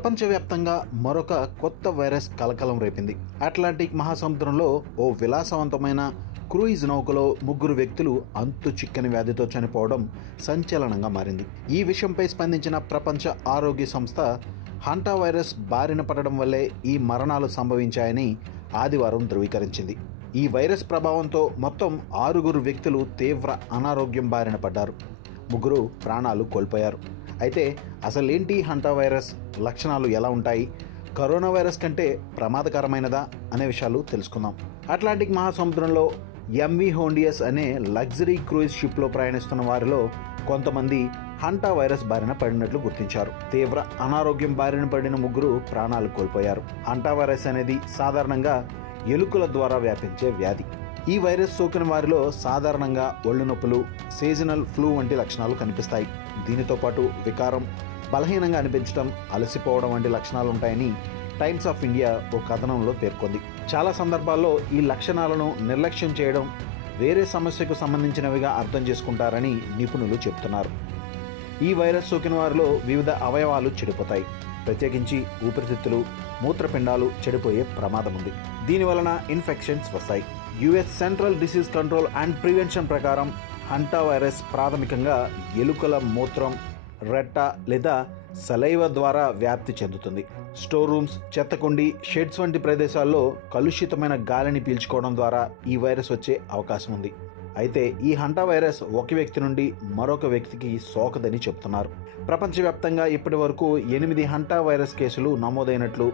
ప్రపంచవ్యాప్తంగా మరొక కొత్త వైరస్ కలకలం రేపింది. అట్లాంటిక్ మహాసముద్రంలో ఓ విలాసవంతమైన క్రూయిజ్ నౌకలో 3 వ్యక్తులు అంతు చిక్కని వ్యాధితో చనిపోవడం సంచలనంగా మారింది. ఈ విషయంపై స్పందించిన ప్రపంచ ఆరోగ్య సంస్థ హంటా వైరస్ బారిన పడడం వల్లే ఈ మరణాలు సంభవించాయని ఆదివారం ధృవీకరించింది. ఈ వైరస్ ప్రభావంతో మొత్తం 6 వ్యక్తులు తీవ్ర అనారోగ్యం బారిన పడ్డారు. 3 ప్రాణాలు కోల్పోయారు. అయితే అసలేంటి హంటా వైరస్, లక్షణాలు ఎలా ఉంటాయి, కరోనా వైరస్ కంటే ప్రమాదకరమైనదా అనే విషయాలు తెలుసుకుందాం. అట్లాంటిక్ మహాసముద్రంలో ఎంవి హోండియస్ అనే లగ్జరీ క్రూయిజ్ షిప్లో ప్రయాణిస్తున్న వారిలో కొంతమంది హంటా వైరస్ బారిన పడినట్లు గుర్తించారు. తీవ్ర అనారోగ్యం బారిన పడిన 3 ప్రాణాలు కోల్పోయారు. హంటా వైరస్ అనేది సాధారణంగా ఎలుకల ద్వారా వ్యాపించే వ్యాధి. ఈ వైరస్ సోకిన వారిలో సాధారణంగా ఒళ్ళు నొప్పులు, సీజనల్ ఫ్లూ వంటి లక్షణాలు కనిపిస్తాయి. దీనితో పాటు వికారం, బలహీనంగా అనిపించడం, అలసిపోవడం వంటి లక్షణాలు ఉంటాయని టైమ్స్ ఆఫ్ ఇండియా ఓ కథనంలో పేర్కొంది. చాలా సందర్భాల్లో ఈ లక్షణాలను నిర్లక్ష్యం చేయడం వేరే సమస్యకు సంబంధించినవిగా అర్థం చేసుకుంటారని నిపుణులు చెబుతున్నారు. ఈ వైరస్ సోకిన వారిలో వివిధ అవయవాలు చెడిపోతాయి. ప్రత్యేకించి ఊపిరితిత్తులు, మూత్రపిండాలు చెడిపోయే ప్రమాదం ఉంది. దీనివలన ఇన్ఫెక్షన్స్ వస్తాయి. US central disease control and prevention ప్రకారం హంటా వైరస్ ప్రాథమికంగా ఎలుకల మూత్రం, రెట్ట లేదా సలైవ ద్వారా వ్యాప్తి చెందుతుంది. స్టోర్ రూమ్స్, చెత్తకుండి, షెడ్స్ వంటి ప్రదేశాల్లో కలుషితమైన గాలిని పీల్చుకోవడం ద్వారా ఈ వైరస్ వచ్చే అవకాశం ఉంది. అయితే ఈ హంటా వైరస్ ఒక వ్యక్తి నుండి మరొక వ్యక్తికి సోకదని చెబుతున్నారు. ప్రపంచవ్యాప్తంగా ఇప్పటి వరకు 8 హంటా వైరస్ కేసులు నమోదైనట్లు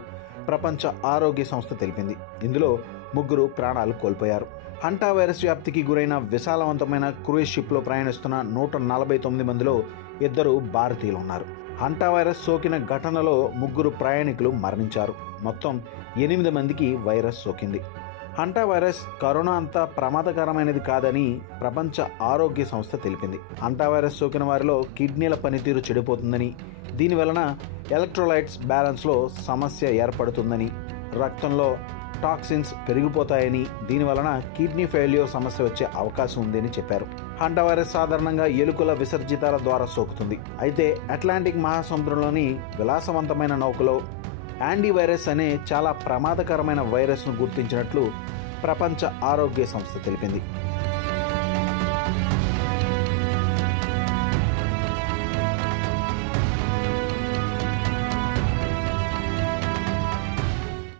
ప్రపంచ ఆరోగ్య సంస్థ తెలిపింది. ఇందులో 3 ప్రాణాలు కోల్పోయారు. హంటా వైరస్ వ్యాప్తికి గురైన విశాలవంతమైన క్రూయిజ్ షిప్లో ప్రయాణిస్తున్న 149 మందిలో 2 భారతీయులు ఉన్నారు. హంటా వైరస్ సోకిన ఘటనలో 3 ప్రయాణికులు మరణించారు. మొత్తం 8 మందికి వైరస్ సోకింది. హంటా వైరస్ కరోనా అంత ప్రమాదకరమైనది కాదని ప్రపంచ ఆరోగ్య సంస్థ తెలిపింది. హంటా వైరస్ సోకిన వారిలో కిడ్నీల పనితీరు చెడిపోతుందని, దీనివలన ఎలక్ట్రోలైట్స్ బ్యాలెన్స్లో సమస్య ఏర్పడుతుందని, రక్తంలో టాక్సిన్స్ పెరిగిపోతాయని, దీనివలన కిడ్నీ ఫెయిల్యూర్ సమస్య వచ్చే అవకాశం ఉందని చెప్పారు. హంటా వైరస్ సాధారణంగా ఎలుకల విసర్జితాల ద్వారా సోకుతుంది. అయితే అట్లాంటిక్ మహాసముద్రంలోని విలాసవంతమైన నౌకలో యాండీ వైరస్ అనే చాలా ప్రమాదకరమైన వైరస్ను గుర్తించినట్లు ప్రపంచ ఆరోగ్య సంస్థ తెలిపింది.